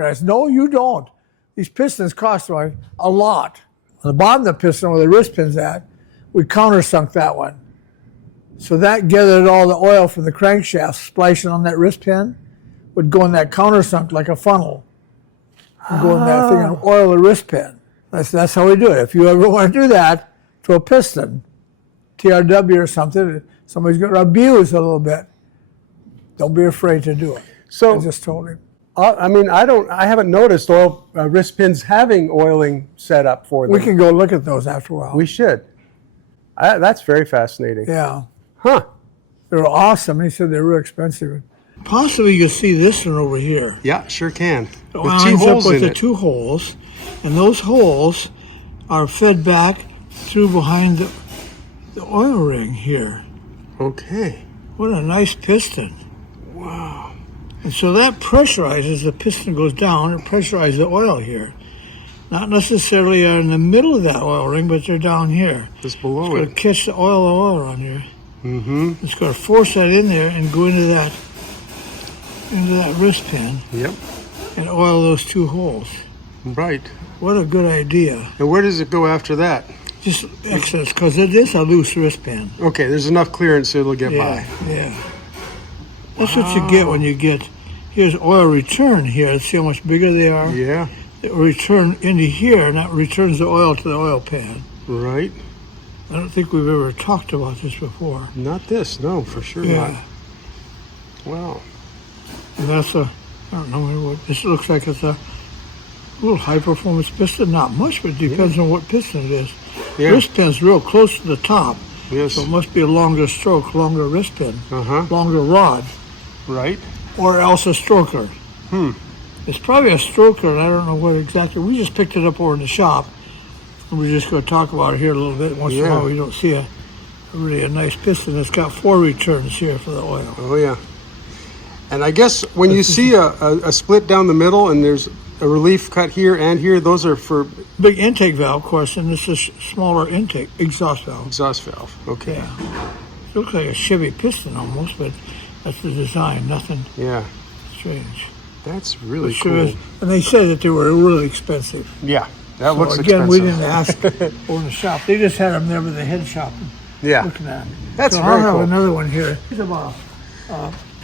And I said, no, you don't. These pistons cost like a lot. On the bottom of the piston where the wrist pin's at, we countersunk that one. So that gathered all the oil from the crankshaft, splashing on that wrist pin, would go in that countersunk like a funnel. And go in that thing and oil the wrist pin. That's how we do it. If you ever want to do that to a piston, TRW or something, somebody's going to abuse a little bit. Don't be afraid to do it. So I just told him. I mean, I haven't noticed oil wrist pins having oiling set up for them. We can go look at those after a while. We should. That's very fascinating. Yeah. Huh. They're awesome. He said they're real expensive. Possibly you can see this one over here. Yeah, sure can. It With two lines holes up with in the it. two holes, and those holes are fed back through behind the oil ring here. Okay. What a nice piston. Wow. And so that pressurizes, the piston goes down, it pressurizes the oil here. Not necessarily in the middle of that oil ring, but they're down here. Just below It's going to it. catch the oil on here. Mm-hmm. It's going to force that in there and go into that wrist pin Yep. and oil those two holes. Right. What a good idea. And where does it go after that? Just excess, because it is a loose wrist pin. Okay, there's enough clearance so it'll get by. Yeah. That's what you get when you get, here's oil return here. See how much bigger they are? Yeah. They return into here, and that returns the oil to the oil pan. Right. I don't think we've ever talked about this before. Not this, no, for sure Yeah. not. Wow. And that's I don't know what, this looks like it's a little high-performance piston. Not much, but it depends on what piston it is. Yeah. Wrist pin's real close to the top, Yes. so it must be a longer stroke, longer wrist pin, Uh-huh. longer rod, Right. or else a stroker. Hmm. It's probably a stroker, and I don't know what exactly. We just picked it up over in the shop, and we're just going to talk about it here a little bit. Once in a while, we don't see a really nice piston. It's got 4 returns here for the oil. Oh, yeah. And I guess when you see a split down the middle and there's a relief cut here and here, those are for Big intake valve, of course, and this is smaller intake, exhaust valve. exhaust valve. Okay. Yeah. It looks like a Chevy piston almost, but that's the design, nothing Yeah. strange. That's really It sure cool. is. And they said that they were really expensive. Yeah. That So looks again, expensive. we didn't ask over in the shop. They just had them there with the head shop Yeah. looking at them. That's so very I'll have cool. another one here. It's about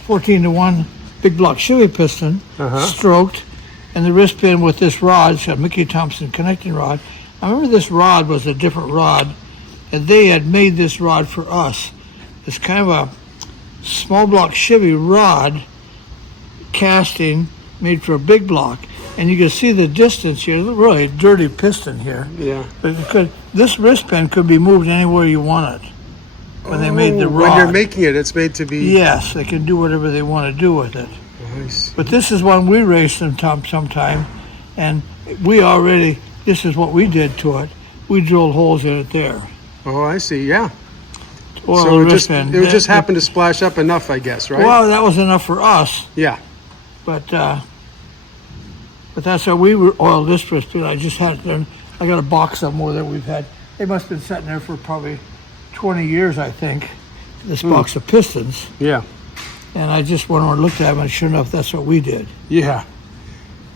14-to-1 big block Chevy piston, stroked, and the wrist pin with this rod. It's got Mickey Thompson connecting rod. I remember this rod was a different rod, and they had made this rod for us. It's kind of a small block Chevy rod casting made for a big block, and you can see the distance here. Really a dirty piston here. Yeah. But this wrist pin could be moved anywhere you want it. When they made the rod. When you're making it, it's made to be. Yes, they can do whatever they want to do with it. Nice. But this is one we raced sometime, and this is what we did to it. We drilled holes in it there. Oh, I see. Yeah. Oil So the wrist pin. it would just happen to splash up enough, I guess, right? Well, that was enough for us, Yeah. but that's how we oiled this wrist pin. I just had it there. I got a box of more that we've had. They must have been sitting there for probably 20 years, I think, this box of pistons. Yeah. And I just went over and looked at them, and sure enough, that's what we did. Yeah.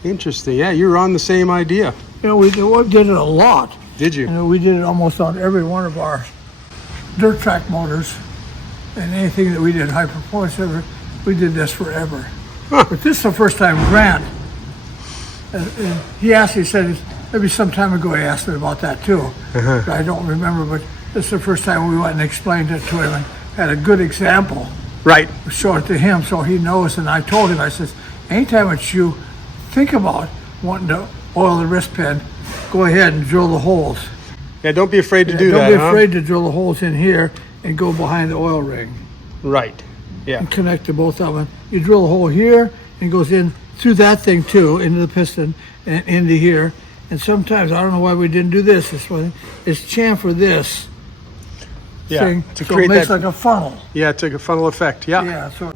Interesting. Yeah, you were on the same idea. You know, we did it a lot. Did you? We did it almost on every one of our dirt track motors, and anything that we did high performance ever, we did this forever. Huh. But this is the first time Grant, and he said, maybe some time ago he asked me about that too. I don't remember, but this is the first time we went and explained it to him and had a good example. Right. Show it to him so he knows, and I told him, I says, anytime that you think about wanting to oil the wrist pin, go ahead and drill the holes. Yeah, don't be afraid to do that, Don't be afraid to drill the holes in here and go behind the oil ring Right. Yeah. and connect to both of them. You drill a hole here and it goes in through that thing too, into the piston and into here. And sometimes, I don't know why we didn't do this. It's chamfer this Yeah. thing, To so it create makes that. like a funnel. Yeah, to a funnel effect. Yeah. Yeah, so